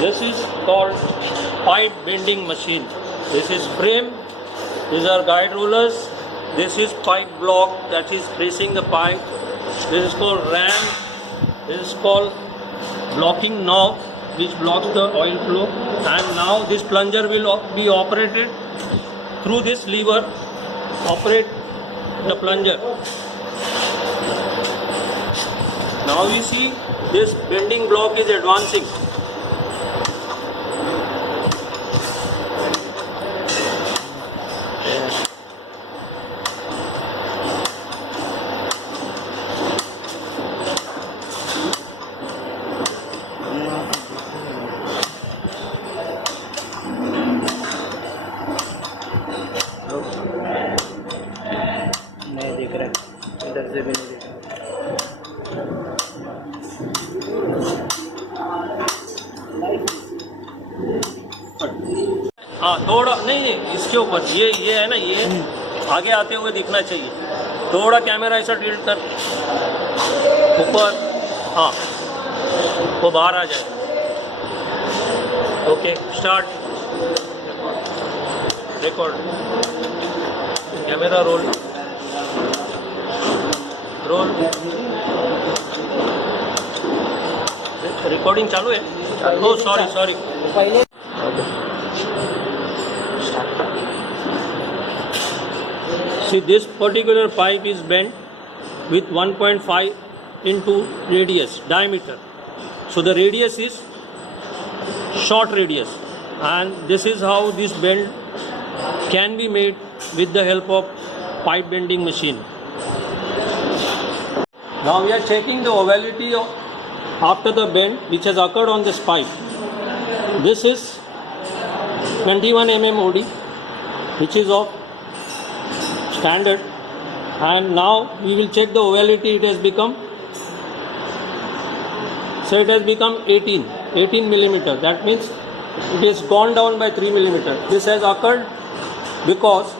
This is called pipe bending machine. This is frame, these are guide rollers, this is pipe block that is pressing the pipe, this is called ram, this is called blocking knob which blocks the oil flow, and now this plunger will be operated through this lever. Operate the plunger. Now we see this bending block is advancing. नहीं दिख रहा, इधर से भी नहीं दिख रहा। हाँ थोड़ा नहीं इसके ऊपर ये है ना, ये आगे आते हुए दिखना चाहिए। थोड़ा कैमरा ऐसा टिल्ट कर ऊपर, हाँ वो बाहर आ जाए। Okay start, record, camera roll, recording चालू है। Oh sorry See, this particular pipe is bent with 1.5 into radius, diameter. So the radius is short radius, and this is how this bend can be made with the help of pipe bending machine. Now we are checking the ovality after the bend which has occurred on this pipe. This is 21 mm OD, which is of standard, and now we will check the ovality. It has become 18 millimeter. That means it has gone down by 3 millimeter. This has occurred because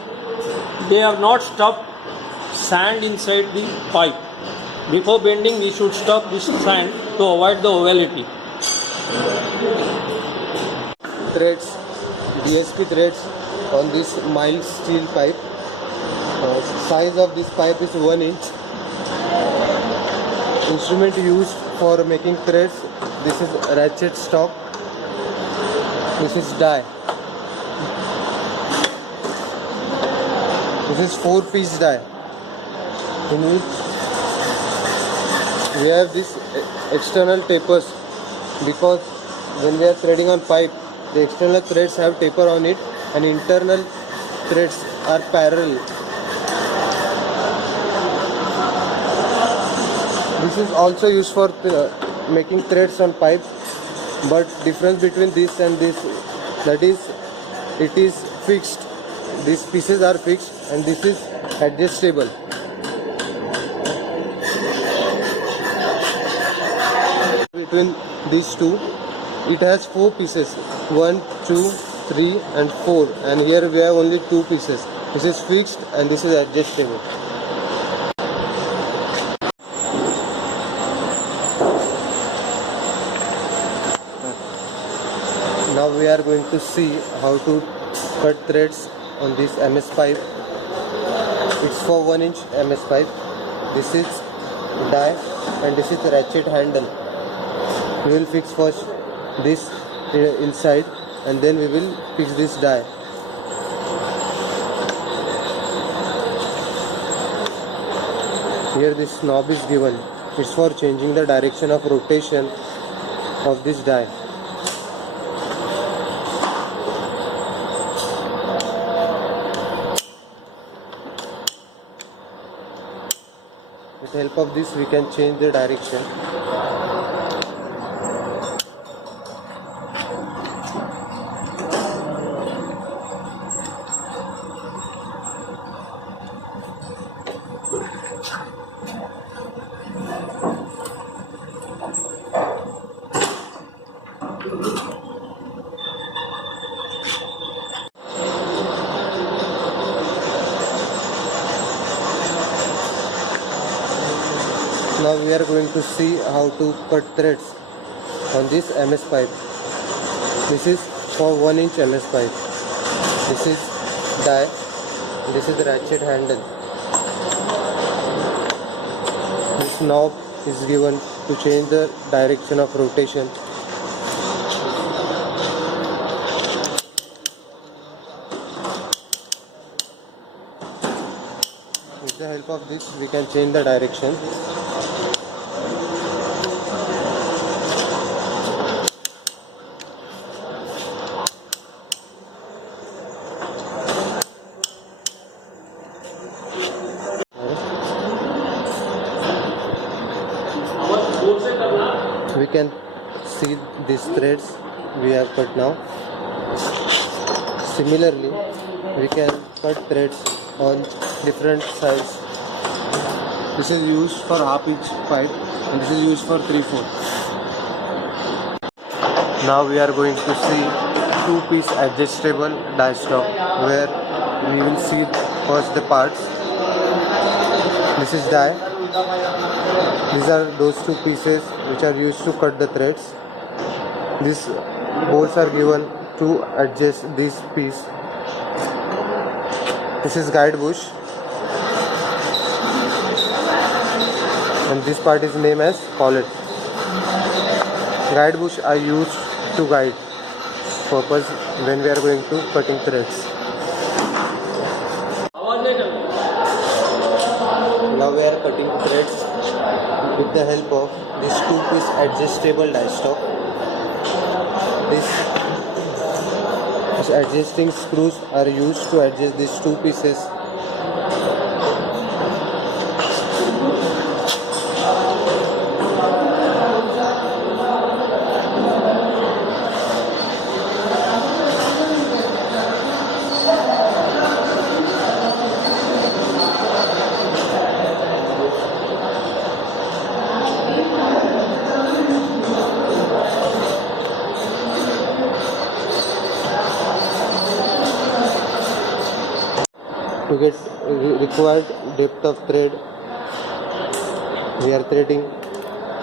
they have not stuffed sand inside the pipe. Before bending we should stuff this sand to avoid the ovality. Threads, DSP threads on this mild steel pipe. Size of this pipe is 1 inch. Instrument used for making threads. This is ratchet stock. This is die. This is 4-piece die, in which we have this external tapers, because when we are threading on pipe, the external threads have taper on it and internal threads are parallel. This is also used for making threads on pipe, but difference between this and this, that is, it is fixed. These pieces are fixed and this is adjustable. Between these two, it has 4 pieces, 1, 2, 3 and 4, and here we have only 2 pieces. This is fixed and this is adjustable. Now we are going to see how to cut threads on this MS pipe. It's for 1 inch MS pipe. This is die and this is ratchet handle. We will fix first this inside and then we will fix this die. Here this knob is given. It's for changing the direction of rotation of this die. With the help of this we can change the direction. Now Now we are going to see how to cut threads on this MS pipe. This is for 1 inch MS pipe. This is die. This is the ratchet handle. This knob is given to change the direction of rotation. With the help of this we can change the direction. We can see these threads we have cut now. Similarly, we can cut threads on different sides. This is used for half inch pipe and this is used for 3/4. Now we are going to see 2-piece adjustable die stock where we will see first the parts. This is die. These are those 2 pieces which are used to cut the threads. These bolts are given to adjust this piece. This is guide bush and this part is named as collet. Guide bush are used to guide purpose when we are going to cutting threads. Now we are cutting threads with the help of this 2-piece adjustable die stock. These adjusting screws are used to adjust these 2 pieces. To get required depth of thread, we are threading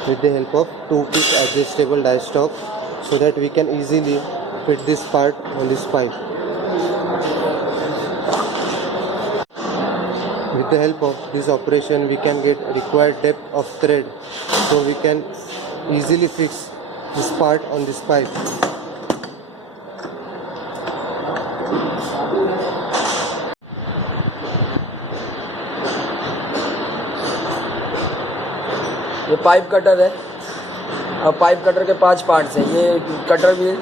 with the help of 2-piece adjustable die stock so that we can easily fit this part on this pipe. With the help of this operation we can get required depth of thread so we can easily fix this part on this pipe. ये pipe cutter है और pipe cutter के 5 parts हैं। ये cutter wheel,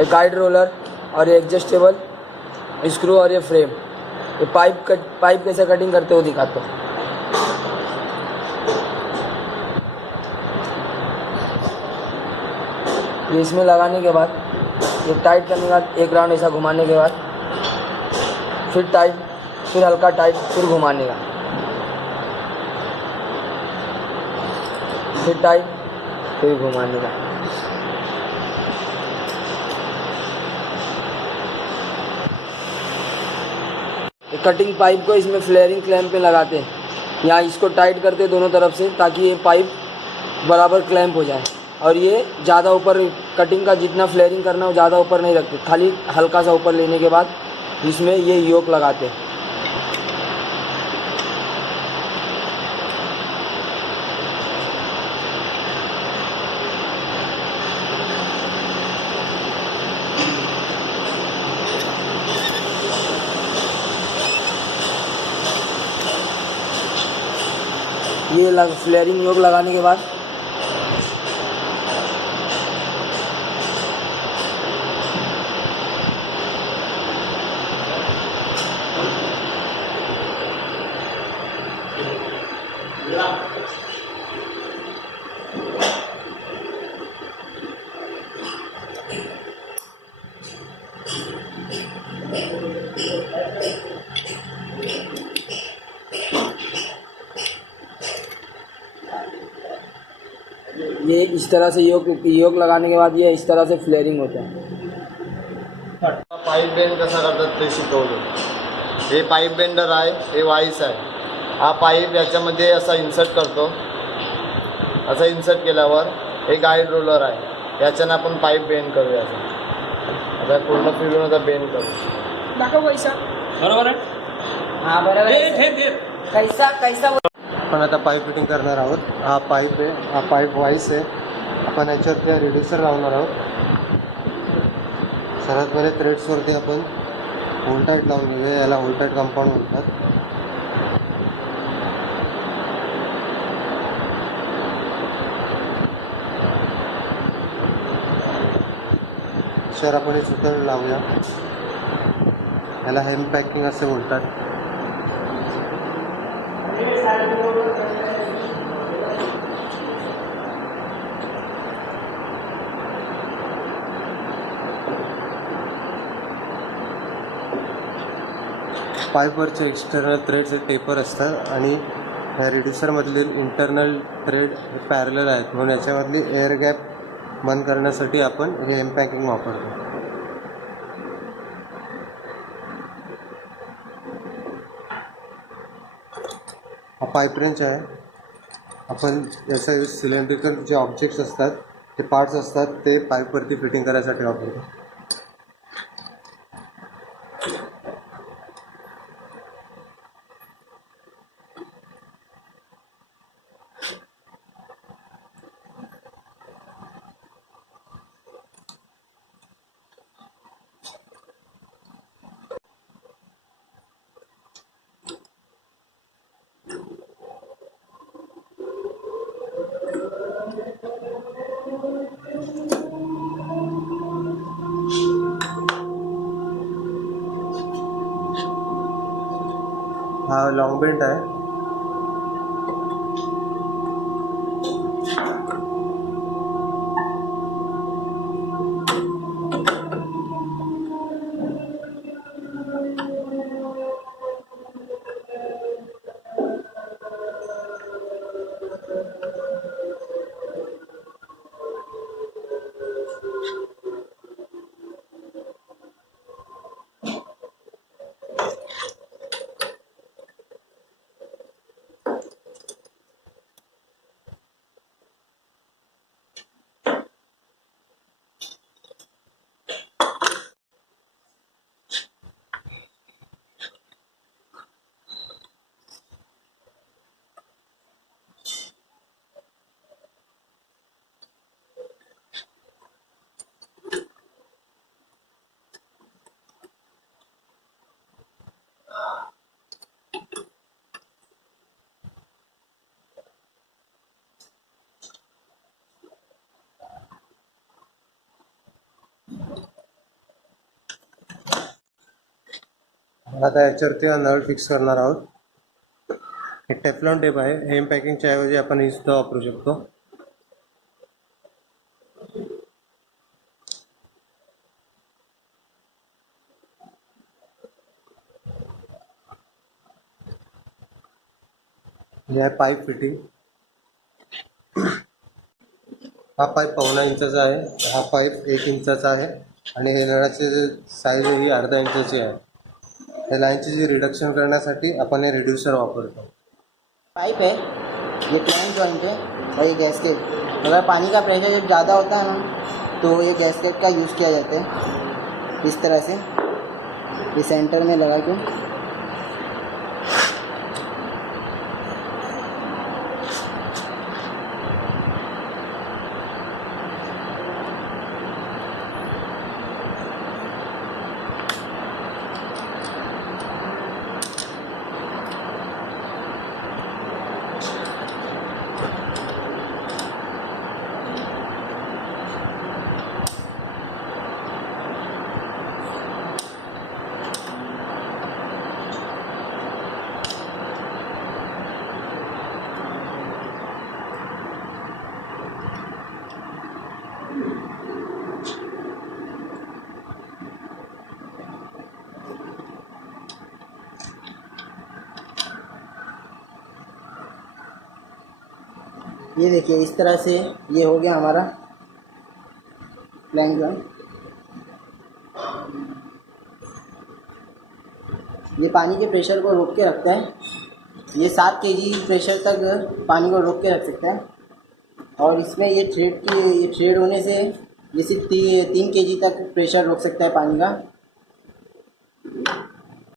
एक guide roller और ये adjustable screw और ये फ्रेम। ये पाइप कैसे कटिंग करते हो दिखाता हूँ। ये इसमें लगाने के बाद ये टाइट करने के बाद एक राउंड ऐसा घुमाने के बाद फिर टाइट, फिर हल्का टाइट, फिर घुमाने का, फिर टाइट, फिर घुमाने का। कटिंग पाइप को इसमें फ्लेयरिंग क्लैंप पे लगाते हैं। यहाँ इसको टाइट करते हैं दोनों तरफ से ताकि ये पाइप बराबर क्लैंप हो जाए। और ये ज़्यादा ऊपर, कटिंग का जितना फ्लेयरिंग करना हो ज़्यादा ऊपर नहीं रखते, खाली हल्का सा ऊपर लेने के बाद इसमें ये योक लगाते हैं। ये फ्लेयरिंग योक लगाने के बाद ये इस तरह से योक लगाने के बाद ये इस तरह से फ्लेयरिंग होता है। पाईप बेंड कसा करतात ते शिकवलं। हे पाईप बेंडर आहे, हे वाईस आहे। हा पाईप याच्यामध्ये असा इन्सर्ट करतो असं इन्सर्ट केल्यावर हे गाईड रोलर आहे, याच्यानं आपण पाईप बेंड करूया. आता पूर्ण फिरून आता बेंड करू. दाखव पैसा. बरोबर आहे. हाँ बराबर हे है. हे कैसा कैसा आपण आता पाईप फिटिंग करणार आहोत. हा पाईप आहे, हा पाईप वाईस आहे. आपण याच्यावरती रिड्युसर लावणार आहोत. सर्वात पहिले थ्रेड्सवरती आपण होल्टाईट लावून घेऊया. याला होल्टाईट कंपाऊंड म्हणतात. आपण हे सुतळ लावूया. याला हेम पॅकिंग असे बोलतात. पाईपवरचे एक्सटर्नल थ्रेड्स हे टेपर असतात आणि ह्या रिड्युसरमधील इंटरनल थ्रेड हे पॅरलल आहेत, म्हणून याच्यामधली एअर गॅप बंद करण्यासाठी आपण हे हेम पॅकिंग वापरतो. हा पाईप रेंच आहे. आपण याचा सिलेंड्रिकल जे ऑब्जेक्ट्स असतात, ते पार्ट्स असतात, ते पाईपवरती फिटिंग करायसाठी वापरतो. हा लॉंग बेंट आहे. आता याच्यावरती हा नळ फिक्स करणार आहोत. हे टेफ्लॉन टेप आहे. हेम पॅकिंगच्या ऐवजी आपण ही सुद्धा वापरू शकतो. हे आहे पाईप फिटिंग. हा पाईप 1.25 इंचाचा आहे. हा पाईप 1 इंचाचा आहे आणि हे नळाचे साईज ही अर्धा इंचाची आहे. या लाईनची जी रिडक्शन करण्यासाठी आपण हे रिड्यूसर वापरतो. पाइप है, ये क्लैंप जॉइंट है और ये गैसकेट. अगर पानी का प्रेशर जब ज़्यादा होता है ना, तो ये गैसकेट का यूज़ किया जाता है. इस तरह से ये सेंटर में लगा के ये देखिए इस तरह से ये हो गया हमारा प्लैंक जॉइंट. ये पानी के प्रेशर को रोक के रखता है. ये 7 kg प्रेशर तक पानी को रोक के रख सकता है. और इसमें ये थ्रेड होने से ये सिर्फ 3 kg तक प्रेशर रोक सकता है पानी का।